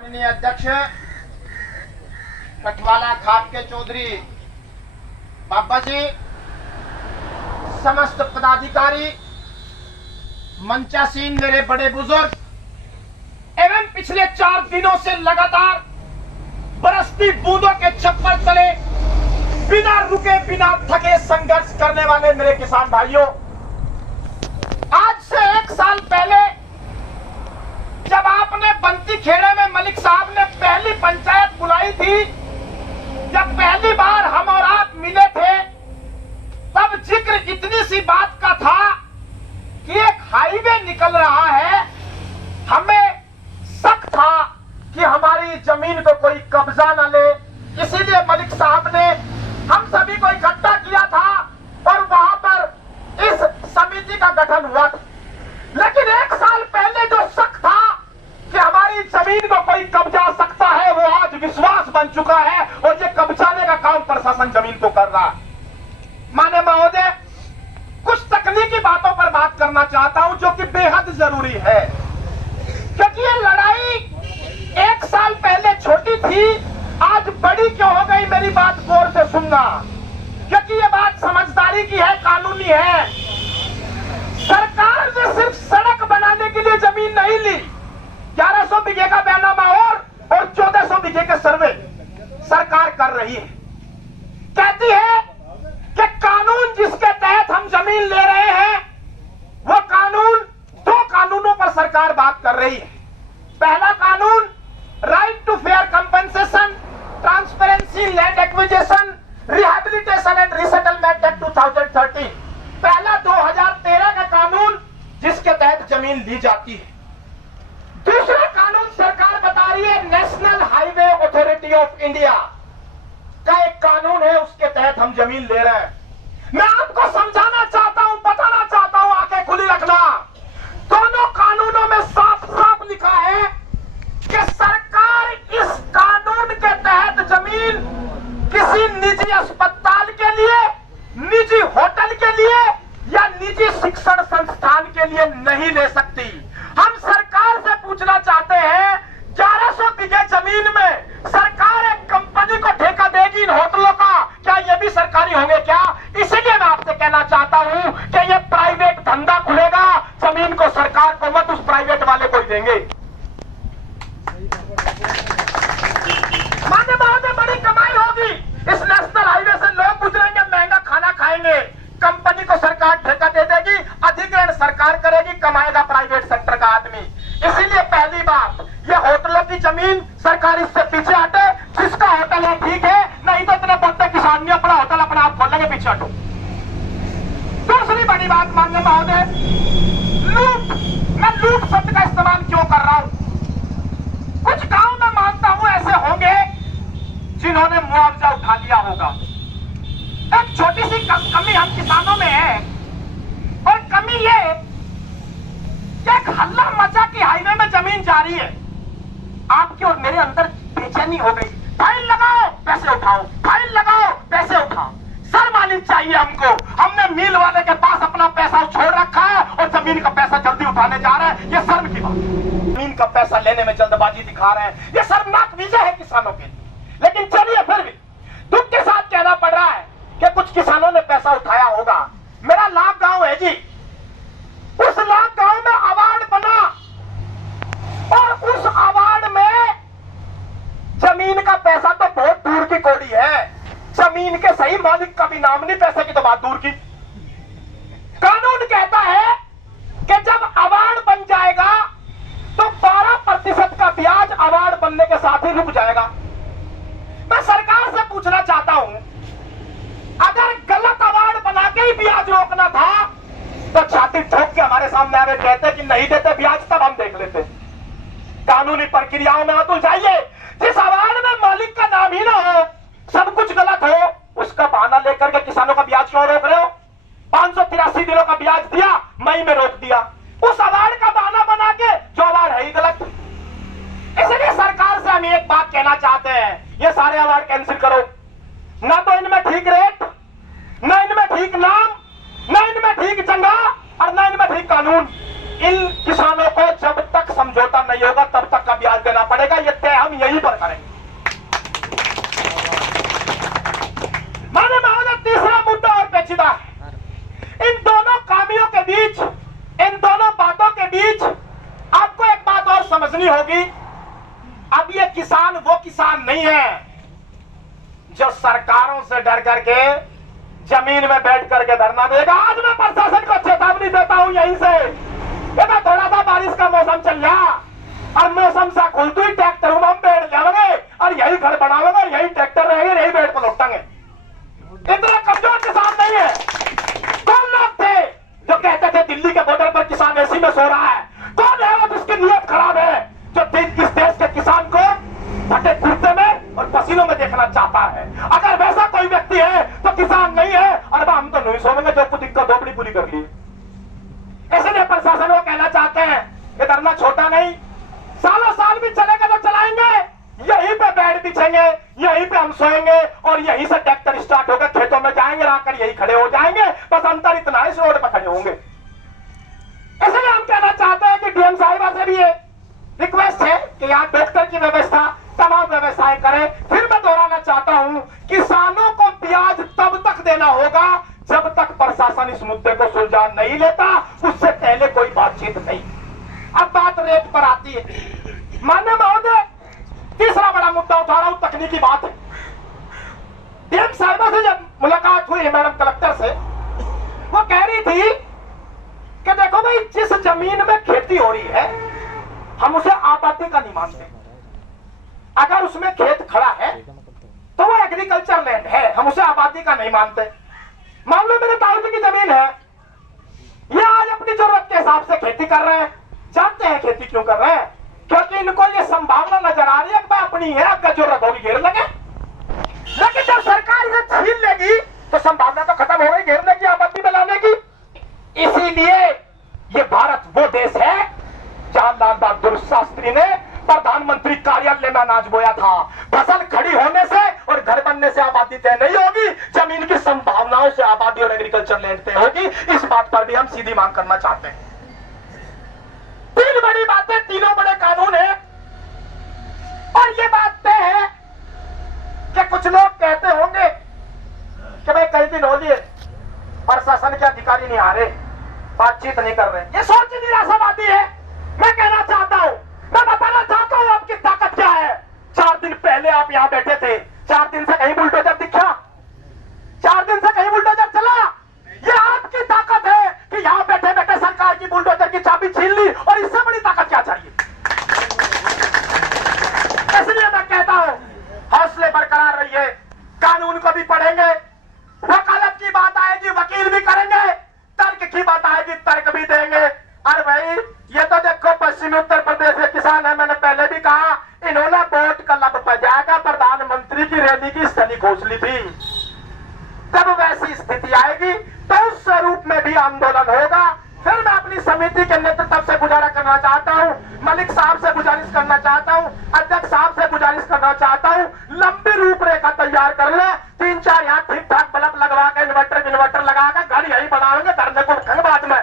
माननीय अध्यक्ष कठवाला खाप के चौधरी बाबा जी, समस्त पदाधिकारी, मंचासीन मेरे बड़े बुजुर्ग एवं पिछले 4 दिनों से लगातार बरसती बूंदों के छप्पर तले बिना रुके बिना थके संघर्ष करने वाले मेरे किसान भाइयों, आज से 1 साल पहले जब आपने बंती खेड़े में मलिक साहब ने पहली पंचायत बुलाई थी, जब पहली बार हम और आप मिले थे, तब जिक्र इतनी सी बात का था कि एक हाईवे निकल रहा है। हमें शक था कि हमारी जमीन को कोई कब्जा न ले, इसीलिए मलिक साहब ने हम सभी को इकट्ठा किया था और वहां पर इस समिति का गठन हुआ था। लेकिन 1 साल पहले जो शक था कि हमारी जमीन को कोई कब्जा सकता है, वो आज विश्वास बन चुका है और ये कब्जाने का काम प्रशासन जमीन को कर रहा है। माननीय महोदय, कुछ तकनीकी बातों पर बात करना चाहता हूं जो कि बेहद जरूरी है, क्योंकि ये लड़ाई 1 साल पहले छोटी थी, आज बड़ी क्यों हो गई। मेरी बात गौर से सुनना, क्योंकि ये बात समझदारी की है, कानूनी है। सरकार ने सिर्फ सड़क बनाने के लिए जमीन नहीं ली, 1100 बीघे का बैनामा और 1400 बीघे के सर्वे सरकार कर रही है। कहती है कि कानून जिसके तहत हम जमीन ले रहे हैं, वो कानून 2 कानूनों पर सरकार बात कर रही है। पहला कानून right to fair compensation, transparency land acquisition, rehabilitation and resettlement act 2013। पहला 2013 का कानून जिसके तहत जमीन ली जाती है। दूसरा कानून सरकार बता रही है national highway authority of India का एक कानून है, उसके तहत हम जमीन ले रहे हैं। मैं आपको समझाना चाहता हूं, बताना चाहता हूं, आंखें खुली रखना। दोनों कानूनों में साफ साफ लिखा है कि सरकार इस कानून के तहत जमीन किसी निजी अस्पताल के लिए, निजी होटल के लिए या निजी शिक्षण संस्थान के लिए नहीं ले सकती। हम सरकार से पूछना चाहते हैं, 1100 बीघे जमीन में सरकार एक कंपनी को ठेका देगी इन होटलों का, क्या ये भी सरकारी होंगे क्या? इसीलिए मैं आपसे कहना चाहता हूं कि ये प्राइवेट धंधा खुलेगा, जमीन को सरकार को मत, उस प्राइवेट वाले को ही देंगे। माननीय महोदय, बड़ी कमाई होगी इस नेशनल हाईवे से, लोग गुजरेंगे, महंगा खाना खाएंगे, कंपनी को सरकार ठेका दे देगी, अधिग्रहण सरकार करेगी, कमाएगा प्राइवेट सेक्टर का आदमी। इसीलिए पहली बात, ये होटलों की जमीन सरकार इससे पीछे हटे। जिसका होटल है ठीक है, नहीं तो इतने बढ़ते किसान नहीं अपना होटल अपना आप खोलेंगे, पीछे हटो। दूसरी बड़ी बात माननीय महोदय, लूट। मैं लूट शब्द का इस्तेमाल क्यों कर रहा हूं? कुछ गांव में मानता हूं ऐसे होंगे जिन्होंने मुआवजा उठा लिया होगा। एक छोटी सी कमी हम किसानों में है, और कमी ये एक हल्ला मचा कि हाईवे में जमीन जा रही है। आपकी और मेरे अंदर बेचैनी हो गई, फाइल लगाओ पैसे उठाओ, फाइल लगाओ पैसे उठाओ। शर्म आनी चाहिए हमको। हमने मिल वाले के पास अपना पैसा छोड़ रखा है और जमीन का पैसा जल्दी उठाने जा रहे हैं, ये शर्म की बात। जमीन का पैसा लेने में जल्दबाजी दिखा रहे हैं, ये शर्मनाक विजय है किसानों के लिए। लेकिन चलिए, फिर भी दुख के साथ कहना पड़ रहा है कि कुछ किसानों ने पैसा उठाया होगा। मेरा लाभ गांव है जी, उस लाभ गांव में अवार्ड बना और उस अवार्ड में जमीन का पैसा तो बहुत दूर की कौड़ी है, जमीन के सही मालिक का भी नाम नहीं, पैसे की तो बात दूर की। कानून कहता है कि जब अवार्ड बन जाएगा तो 12% का ब्याज अवार्ड बनने के साथ ही रुक जाएगा। मैं सरकार से पूछना चाहता हूं, अगर गलत अवार्ड बना के ही ब्याज रोकना था तो छाती ठोक के हमारे सामने आगे कहते कि नहीं देते ब्याज, तब हम देख लेते। कानूनी प्रक्रियाओं में मत उलझाइए। जिस अवार्ड में मालिक का नाम ही ना हो, सब कुछ गलत हो, उसका बहाना लेकर के किसानों का ब्याज क्यों रोक रहे हो? 583 दिनों का ब्याज दिया, मई में रोक दिया, उस अवार्ड का बहाना बना के जो अवार्ड है ही गलत। इसलिए सरकार से हम एक बात कहना चाहते हैं, ये सारे अवार्ड कैंसिल करो। ना तो इनमें ठीक रेट, ना इनमें ठीक नाम, ना इनमें ठीक जगह और ना इनमें ठीक कानून। इन किसानों को जब तक समझौता नहीं होगा तब तक का ब्याज देना पड़ेगा, ये तय अब ये किसान वो किसान नहीं है जो सरकारों से डर करके जमीन में बैठ करके धरना देगा। आज मैं प्रशासन को चेतावनी देता हूं यहीं से, बेटा थोड़ा सा बारिश का मौसम चल रहा और मौसम सा खुलते ही ट्रैक्टर में हम पेड़ जाओगे और यही घर बनाओगे और यही ट्रैक्टर रहेंगे, यही पेड़ पर लौटेंगे। इतना कमजोर किसान नहीं है। कौन लोग थे जो कहते थे दिल्ली के बॉर्डर पर किसान एसी में सो रहा है? कौन है वो जिसकी नीयत खराब है, जो इस देश के किसान को फटे कुर्ते में और पसीनों में देखना चाहता है? अगर वैसा कोई व्यक्ति है तो किसान नहीं है। और हम तो नहीं सोएंगे जो कुछ दिक्कत दोपड़ी पूरी कर ली। इसलिए प्रशासन को कहना चाहते हैं कि धरना छोटा नहीं, सालों साल भी चलेगा तो चलाएंगे, यहीं पे बेड बिछेंगे, यहीं पे हम सोएंगे और यहीं से ट्रैक्टर स्टार्ट होकर खेतों में जाएंगे, आकर यही खड़े हो जाएंगे। बस अंतर इतना है, इस रोड पर खड़े होंगे। इसलिए हम कहना चाहते हैं कि डीएम साहिबा से भी ये रिक्वेस्ट है कि यहाँ डॉक्टर की व्यवस्था, तमाम व्यवस्थाएं करें। फिर मैं दोहराना चाहता हूं, किसानों को ब्याज तब तक देना होगा जब तक प्रशासन इस मुद्दे को सुलझा नहीं लेता, उससे पहले कोई बातचीत नहीं। अब बात रेट पर आती है। माननीय महोदय, तीसरा बड़ा मुद्दा उठा रहा हूं, तकनीकी बात है। डीएम साहिबा से जब मुलाकात हुई मैडम कलेक्टर से, वो कह रही थी कि देखो भाई, जिस जमीन में खेती हो रही है हम उसे आबादी का नहीं मानते। अगर उसमें खेत खड़ा है तो वो एग्रीकल्चर लैंड है, हम उसे आबादी का नहीं मानते। मान लो मेरे ताऊ की जमीन है, ये आज अपनी जरूरत के हिसाब से खेती कर रहे हैं। जानते हैं खेती क्यों कर रहे हैं? क्योंकि इनको ये संभावना नजर आ रही है कि अपनी है, आपका जरूरत होगी घेर लगे। लेकिन जब सरकार इसे छीन लेगी तो संभावना तो खत्म हो गई घेरने की, आबादी में लाने की। इसीलिए ये भारत वो देश है जहां लाल बहादुर शास्त्री ने प्रधानमंत्री कार्यालय में अनाज बोया था। फसल खड़ी होने से और घर बनने से आबादी तय नहीं होगी, जमीन की संभावनाओं से आबादी और एग्रीकल्चर लैंड तय होगी। इस बात पर भी हम सीधी मांग करना चाहते हैं। तीन बड़ी बातें, तीनों बड़े कानून है और ये बात तय है कि कुछ लोग कहते होंगे कि भाई कई दिन हो लिए प्रशासन के अधिकारी नहीं आ रहे, बातचीत नहीं कर रहे। ये सोच निराशावादी है। मैं कहना चाहता हूं, मैं बताना चाहता हूं आपकी ताकत क्या है। 4 दिन पहले आप यहां बैठे थे, 4 दिन से कहीं बुलडोजर दिखा? 4 दिन से कहीं बुलडोजर चला? ये आपकी ताकत है कि यहां बैठे बैठे सरकार की बुलडोजर की चाबी छीन ली, और इससे बड़ी ताकत क्या चाहिए? इसलिए मैं कहता हूं, हौसले बरकरार रहिए, कानून को भी पढ़ेंगे, वकालत की बात आएगी वकील भी करेंगे, तर्क की बात आएगी तर्क भी देंगे। अरे भाई, ये तो देखो पश्चिमी उत्तर प्रदेश के किसान है, मैंने पहले भी कहा, इन्होंने वोट का लब बजाकर प्रधानमंत्री की रैली की स्थली घोष ली थी। जब वैसी स्थिति आएगी तो उस स्वरूप में भी आंदोलन होगा। फिर मैं अपनी समिति के नेतृत्व से गुजारिश करना चाहता हूं, मलिक साहब से गुजारिश करना चाहता हूं, अध्यक्ष साहब से गुजारिश करना चाहता हूं, लंबी रूपरेखा तैयार कर ले। 3-4 यहाँ ठीक ठाक बल्ब लगवा के इन्वर्टर लगा कर घर यही बनाओगे, धरने को बाद में